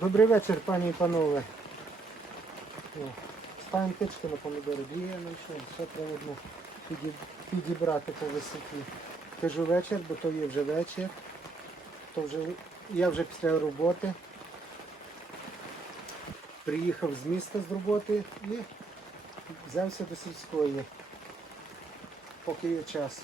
Добрий вечір, пані і панове. Ставимо тички на помідори. Дві я знайшов. Все треба підібрати по висоті. Кажу вечір, бо то є вже вечір. То вже, я вже після роботи. Приїхав з міста з роботи і взявся до сільської, поки є час.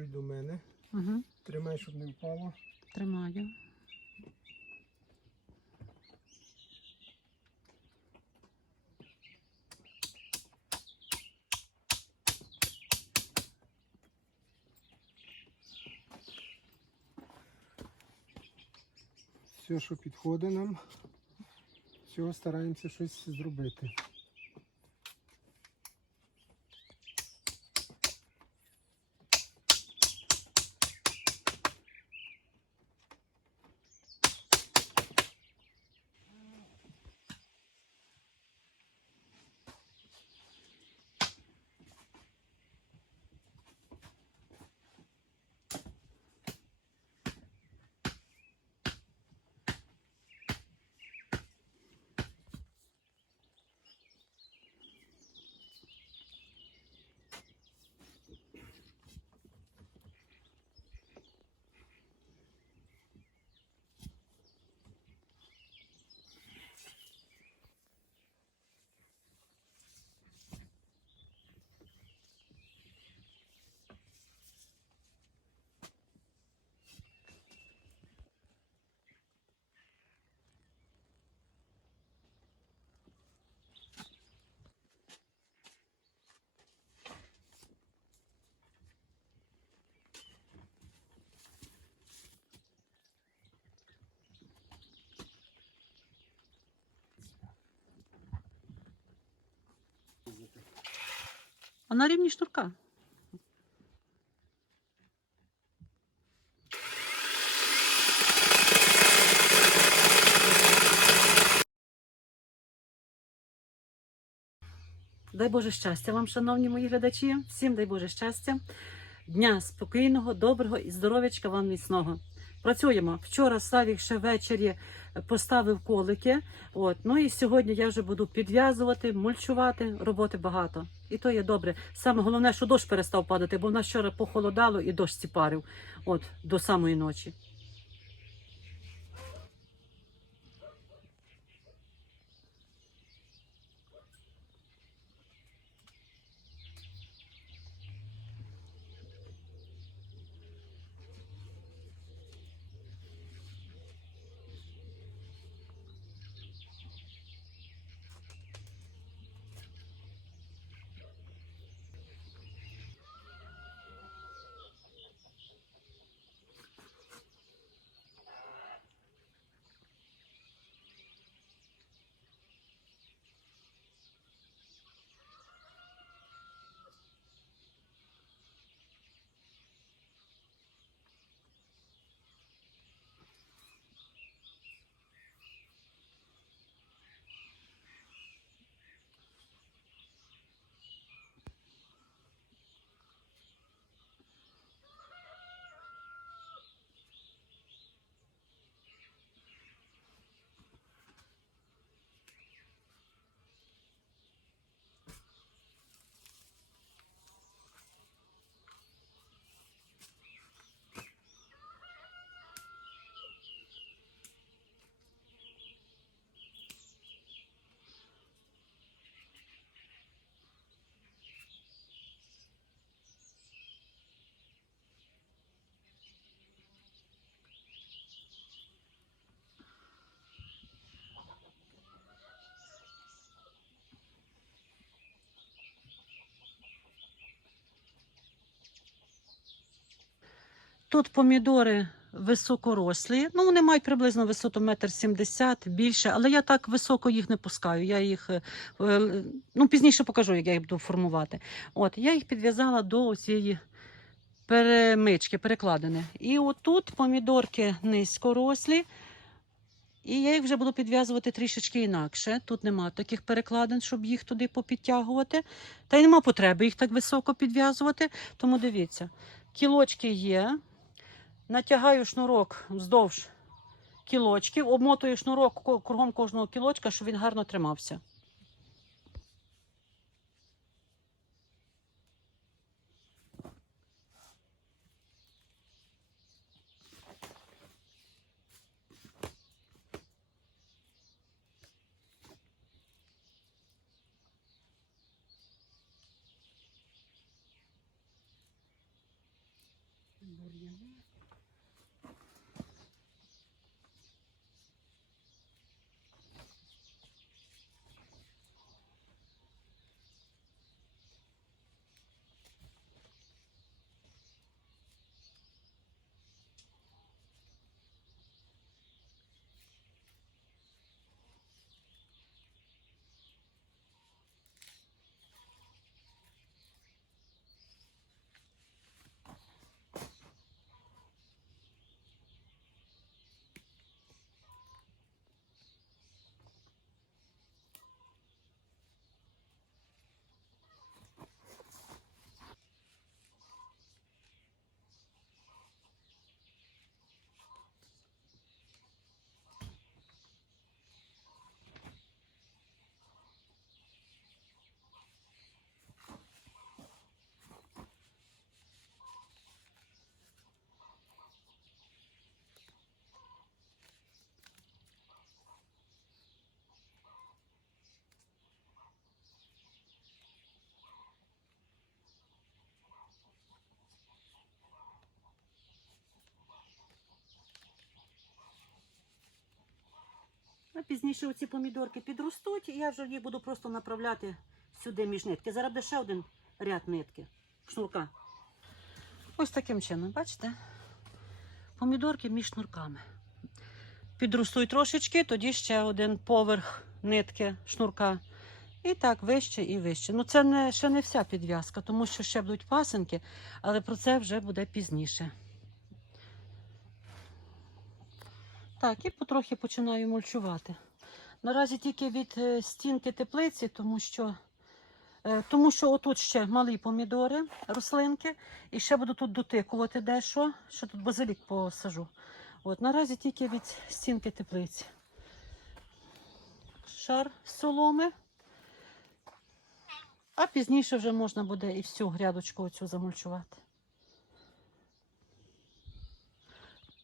Чуть до мене. Угу. Тримай, щоб не впало. Тримаю. Все, що підходить нам, всього стараємося щось зробити. А на рівні штурка. Дай Боже щастя вам, шановні мої глядачі. Всім дай Боже щастя. Дня спокійного, доброго і здоров'ячка вам міцного. Працюємо. Вчора Славік ще ввечері поставив колики. От. Ну і сьогодні я вже буду підв'язувати, мульчувати, роботи багато. І то є добре. Саме головне, що дощ перестав падати, бо в нас вчора похолодало і дощ ціпарив от, до самої ночі. Тут помідори високорослі. Ну, вони мають приблизно висоту метр сімдесят більше, але я так високо їх не пускаю. Я їх е, е, ну, пізніше покажу, як я їх буду формувати. От, я їх підв'язала до цієї перемички, перекладини. І отут помідорки низькорослі. І я їх вже буду підв'язувати трішечки інакше. Тут немає таких перекладин, щоб їх туди попідтягувати. Та й нема потреби їх так високо підв'язувати. Тому дивіться, кілочки є. Натягаю шнурок вздовж кілочків, обмотую шнурок кругом кожного кілочка, щоб він гарно тримався. А пізніше оці помідорки підростуть, і я вже їх буду просто направляти сюди між нитки. Зараз буде ще один ряд нитки, шнурка. Ось таким чином, бачите? Помідорки між шнурками. Підростуть трошечки, тоді ще один поверх нитки шнурка. І так вище і вище. Ну, це не, ще не вся підв'язка, тому що ще будуть пасинки, але про це вже буде пізніше. Так, і потрохи починаю мульчувати. Наразі тільки від е, стінки теплиці, тому що, е, тому що отут ще малі помідори, рослинки, і ще буду тут дотикувати дещо, ще тут базилік посажу. От, наразі тільки від стінки теплиці. Шар соломи. А пізніше вже можна буде і всю грядочку оцю замульчувати.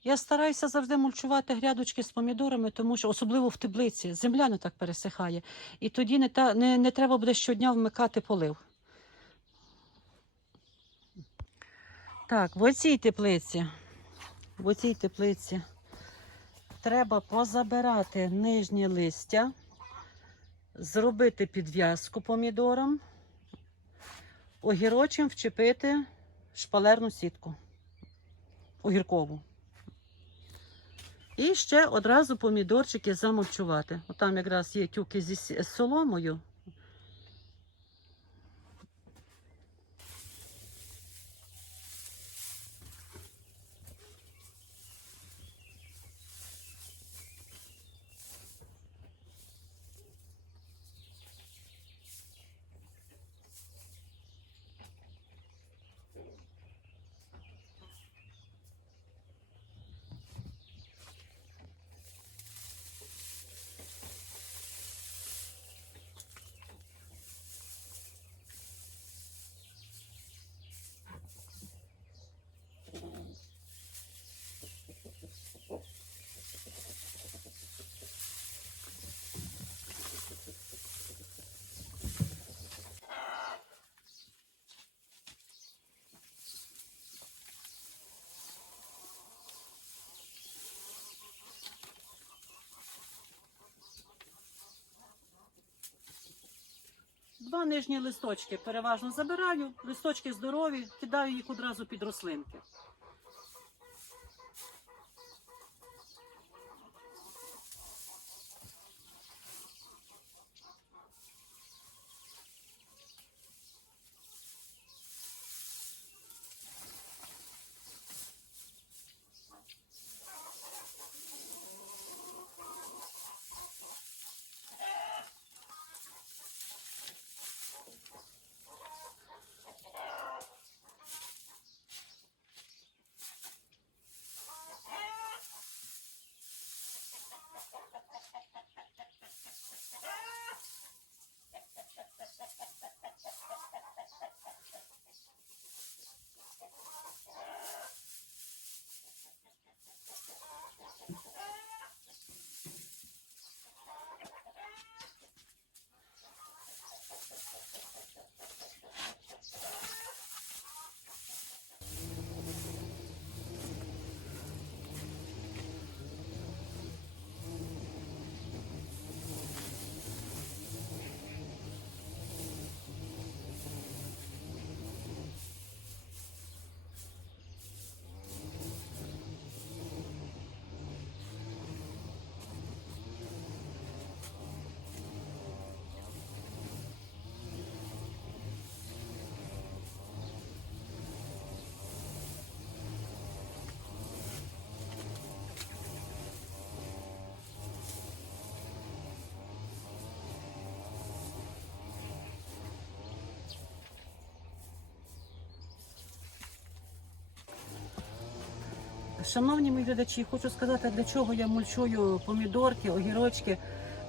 Я стараюся завжди мульчувати грядочки з помідорами, тому що особливо в теплиці земля не так пересихає. І тоді не, та, не, не треба буде щодня вмикати полив. Так, в оцій теплиці, в оцій теплиці треба позабирати нижнє листя, зробити підв'язку помідорам, огірочим вчепити шпалерну сітку огіркову. І ще одразу помідорчики замульчувати. Отам якраз є тюки зі соломою. Два нижні листочки переважно забираю. Листочки здорові, кидаю їх одразу під рослинки. Шановні мої глядачі, хочу сказати, для чого я мульчую помідорки, огірочки.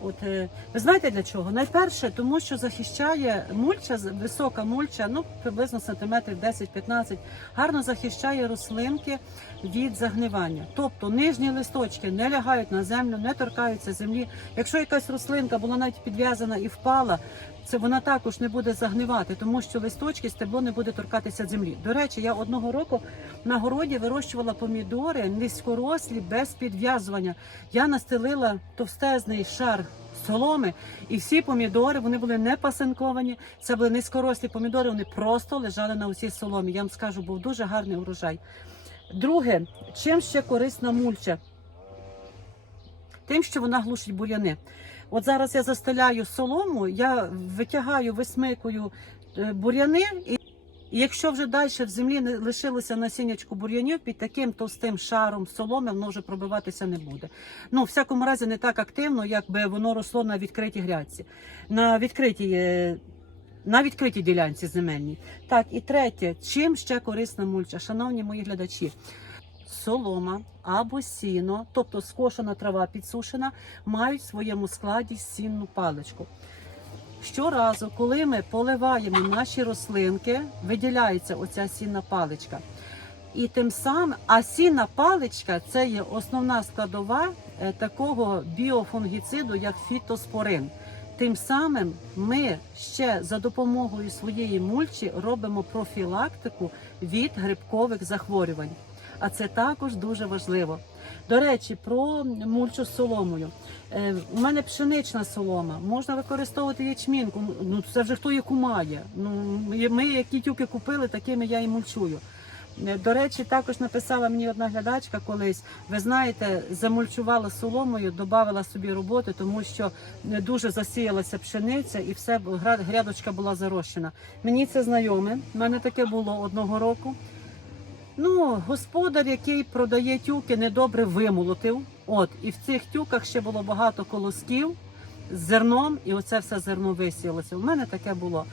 От е, ви знаєте для чого? Найперше, тому що захищає мульча, висока мульча, ну приблизно сантиметрів 10-15, гарно захищає рослинки від загнивання. Тобто нижні листочки не лягають на землю, не торкаються землі. Якщо якась рослинка була навіть підв'язана і впала, це вона також не буде загнивати, тому що листочки стебло не буде торкатися землі. До речі, я одного року на городі вирощувала помідори низькорослі без підв'язування. Я настелила товстезний шар соломи, і всі помідори вони були не пасинковані. Це були низькорослі помідори. Вони просто лежали на усій соломі. Я вам скажу, був дуже гарний урожай. Друге, чим ще корисна мульча? Тим, що вона глушить бур'яни. От зараз я застеляю солому, я витягаю, висмикую е, бур'яни, і якщо вже далі в землі не лишилося насіннячку бур'янів, під таким товстим шаром соломи воно вже пробиватися не буде. Ну, в всякому разі, не так активно, як би воно росло на відкритій грядці. На відкритій, е, на відкритій ділянці земельній. Так, і третє, чим ще корисна мульча, шановні мої глядачі. Солома або сіно, тобто скошена трава підсушена, мають в своєму складі сінну паличку. Щоразу, коли ми поливаємо наші рослинки, виділяється оця сінна паличка. І тим самим, а сінна паличка це є основна складова е, такого біофунгіциду, як фітоспорин. Тим самим ми ще за допомогою своєї мульчі робимо профілактику від грибкових захворювань. А це також дуже важливо. До речі, про мульчу з соломою. Е, У мене пшенична солома, можна використовувати ячмінку. Ну це вже хто яку має. Ну ми- які тюки купили, такими я і мульчую. Е, До речі, також написала мені одна глядачка колись. Ви знаєте, замульчувала соломою, додавала собі роботи, тому що дуже засіялася пшениця і все грядочка була зарощена. Мені це знайоме. У мене таке було одного року. Ну, господар, який продає тюки, недобре вимолотив. От, і в цих тюках ще було багато колосків з зерном, і оце все зерно висіялося. У мене таке було.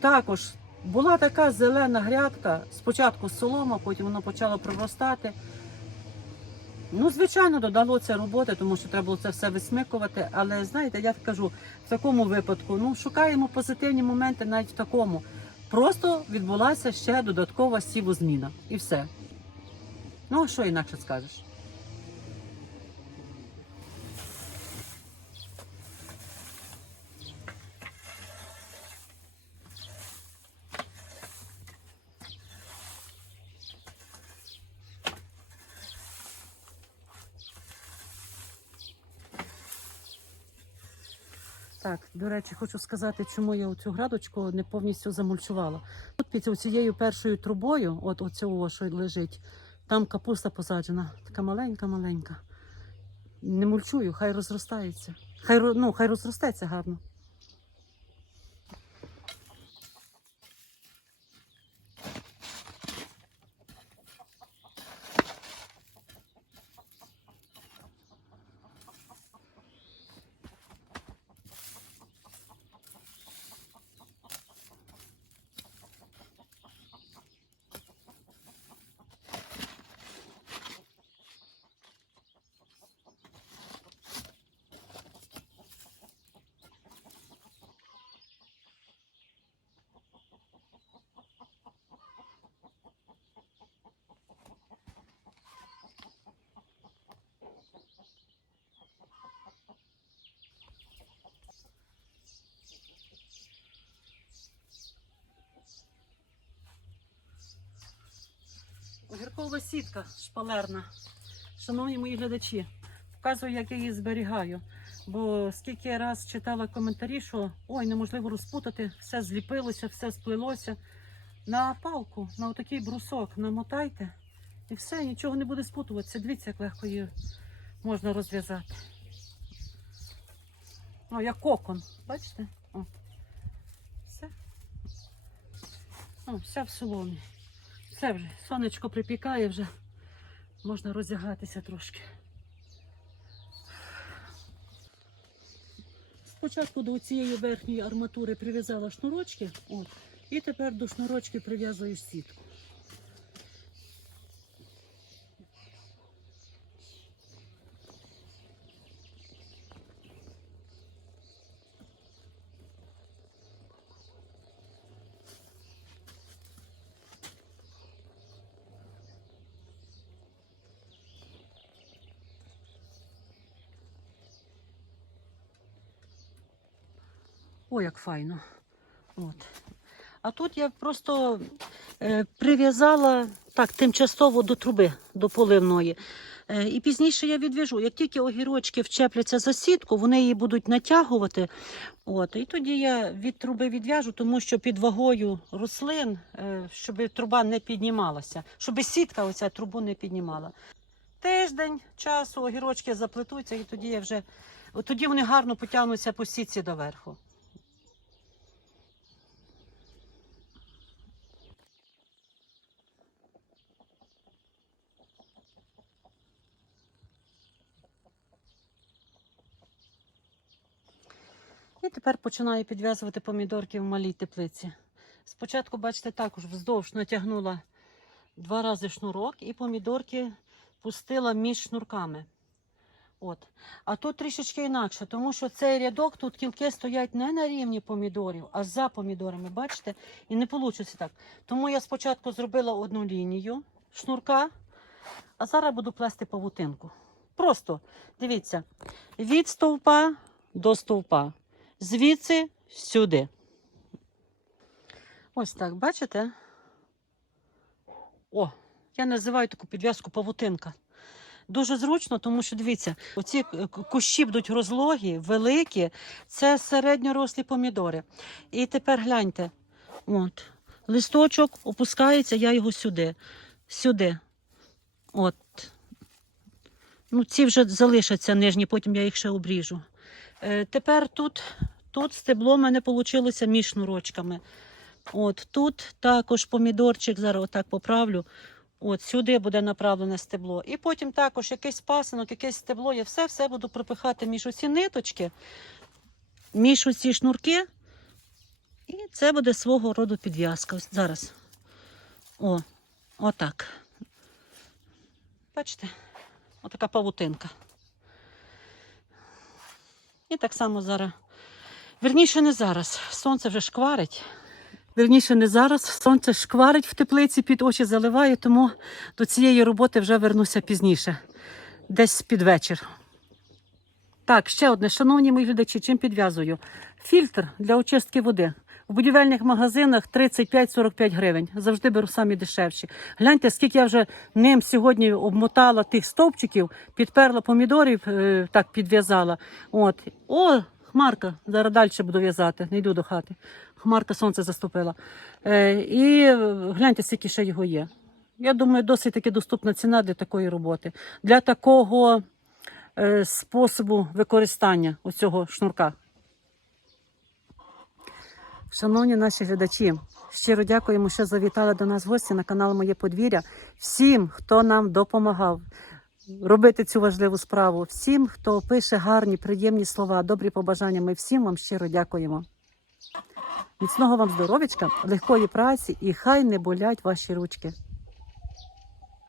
Також була така зелена грядка, спочатку солома, потім воно почало проростати. Ну, звичайно, додало це роботи, тому що треба було це все висмикувати. Але знаєте, я кажу, в такому випадку, ну, шукаємо позитивні моменти навіть в такому. Просто відбулася ще додаткова сівозміна. І все. Ну, а що інакше скажеш? Так, до речі, хочу сказати, чому я цю градочку не повністю замульчувала. Тут під цією першою трубою, от оцього, що лежить, там капуста посаджена, така маленька-маленька. Не мульчую, хай розростається. Хай, ну, хай розростеться гарно. Огіркова сітка шпалерна. Шановні мої глядачі, показую, як я її зберігаю. Бо скільки я раз читала коментарі, що ой, неможливо розпутати, все зліпилося, все сплилося. На палку, на отакий брусок намотайте і все, нічого не буде спутуватися. Дивіться, як легко її можна розв'язати. О, як кокон. Бачите? О. Все. О, вся в соломі. Все вже, сонечко припікає вже. Можна роздягатися трошки. Спочатку до цієї верхньої арматури прив'язала шнурочки, от, і тепер до шнурочки прив'язую сітку. Як файно. От. А тут я просто е, прив'язала так тимчасово до труби, до поливної. Е, і пізніше я відв'яжу. Як тільки огірочки вчепляться за сітку, вони її будуть натягувати. От, і тоді я від труби відв'яжу, тому що під вагою рослин, е, щоб труба не піднімалася, щоб сітка оця трубу не піднімала. Тиждень часу огірочки заплетуться, і тоді я вже тоді вони гарно потягнуться по сітці доверху. І тепер починаю підв'язувати помідорки в малій теплиці. Спочатку, бачите, також вздовж натягнула два рази шнурок і помідорки пустила між шнурками. От. А тут трішечки інакше, тому що цей рядок тут кілки стоять не на рівні помідорів, а за помідорами, бачите? І не вийде так. Тому я спочатку зробила одну лінію шнурка, а зараз буду плести павутинку. Просто дивіться, від стовпа до стовпа. Звідси сюди. Ось так, бачите? О, я називаю таку підв'язку павутинка. Дуже зручно, тому що дивіться, оці кущі будуть розлогі, великі, це середньорослі помідори. І тепер гляньте, от, листочок опускається, я його сюди, сюди. От. Ну, ці вже залишаться нижні, потім я їх ще обріжу. Е, тепер тут, тут стебло в мене вийшло між шнурочками. От тут також помідорчик, зараз отак поправлю. От сюди буде направлене стебло. І потім також якийсь пасинок, якесь стебло. Я все-все буду пропихати між оці ниточки, між оці шнурки. І це буде свого роду підв'язка. Зараз. О, отак. Бачите? Отака павутинка. І так само зараз. Верніше, не зараз. Сонце вже шкварить. Верніше, не зараз. Сонце шкварить в теплиці, під очі заливає, тому до цієї роботи вже вернуся пізніше, десь під вечір. Так, ще одне, шановні мої глядачі, чим підв'язую? Фільтр для очистки води. У будівельних магазинах 35-45 гривень. Завжди беру самі дешевші. Гляньте, скільки я вже ним сьогодні обмотала тих стовпчиків, підперла помідорів, е, так підв'язала. От. О, хмарка. Зараз далі буду в'язати. Не йду до хати. Хмарка сонце заступила. Е, і гляньте, скільки ще його є. Я думаю, досить таки доступна ціна для такої роботи. Для такого е, способу використання оцього шнурка. Шановні наші глядачі, щиро дякуємо, що завітали до нас гості на канал Моє подвір'я. Всім, хто нам допомагав робити цю важливу справу, всім, хто пише гарні, приємні слова, добрі побажання. Ми всім вам щиро дякуємо. Міцного вам здоров'ячка, легкої праці і хай не болять ваші ручки.